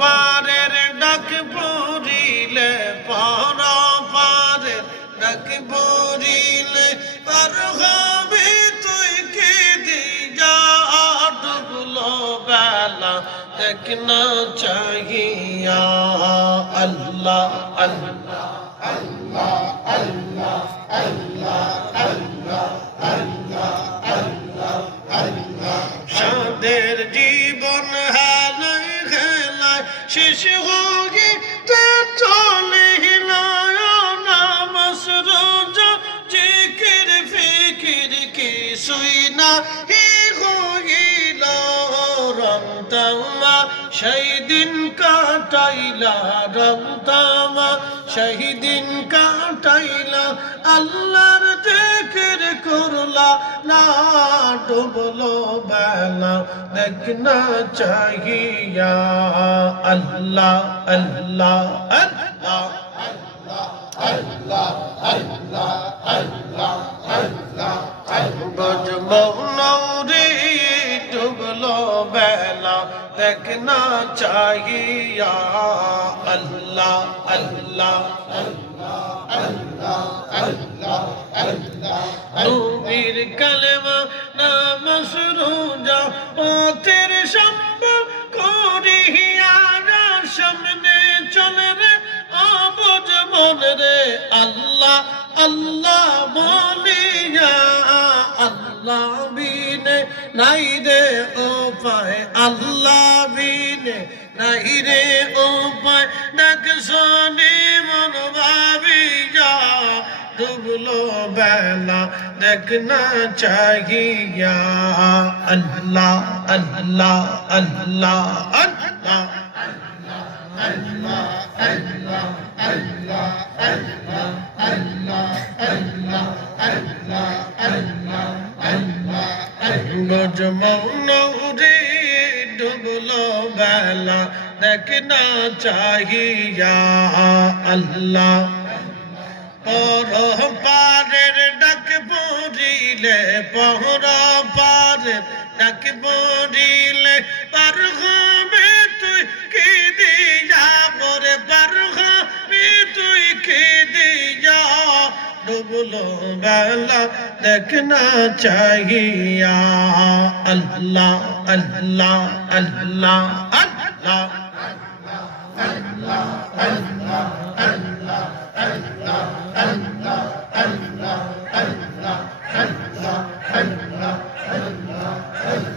পারের ডাক পড়িলে পারের ডাক পড়িলে পার হবে তুই কে দিয়া ডুবলো বেলা দেখ না চাহিয়া আল্লাহ আল্লাহ আল্লাহ আল্লাহ আল্লাহ আল্লাহ আল্লাহ আল্লাহ সাদের জীবন হালাই খেলায় শেষ হয়ে চলে নামাজ রোজা জিকির ফিকির কিছুই না হইল রমতামা সেই দিন কাটাইলা রমতামা সেই দিন কাটাইলা আল্লাহর জিকির করলা না ডুবলো বেলা দেখ না চাহিয়া আল্লাহ আল্লাহ আল্লাহ আল্লাহ আল্লাহ আল্লাহ আল্লাহ বজমৌনরে ডুবলো বেলা দেখ না চাহিয়া আল্লাহ আল্লাহ আল্লাহ আল্লাহ আল্লাহ আল্লাহ নবীর কালেমা নামাজ রোজা পথের সম্বল করিয়া সামনে চলে রে অবুঝ মন রে আল্লাহ আল্লাহ বলিয়া আল্লাহ বিনে নাই রে উপায় আল্লাহ বিনে নাই রে উপায় ডাক শুনি মন ভাবিয়া ডুবলো বেলা দেখ না চাহিয়া আল্লাহ আল্লাহ আল্লাহ আল্লাহ আল্লাহ আল্লাহ আল্লাহ আল্লাহ আল্লাহ আল্লাহ আল্লাহ আল্লাহ আল্লাহ বজমৌনরে ডুবলো বেলা দেখ না চাহিয়া আল্লাহ পারের ডাক পড়িলে পারের ডাক পড়িলে পার হবে তুই কে দিয়া পরে পার হবে তুই কে দিয়া ডুবলো বেলা দেখ না চাহিয়া আল্লাহ আল্লাহ আল্লাহ আল্লাহ আল্লাহ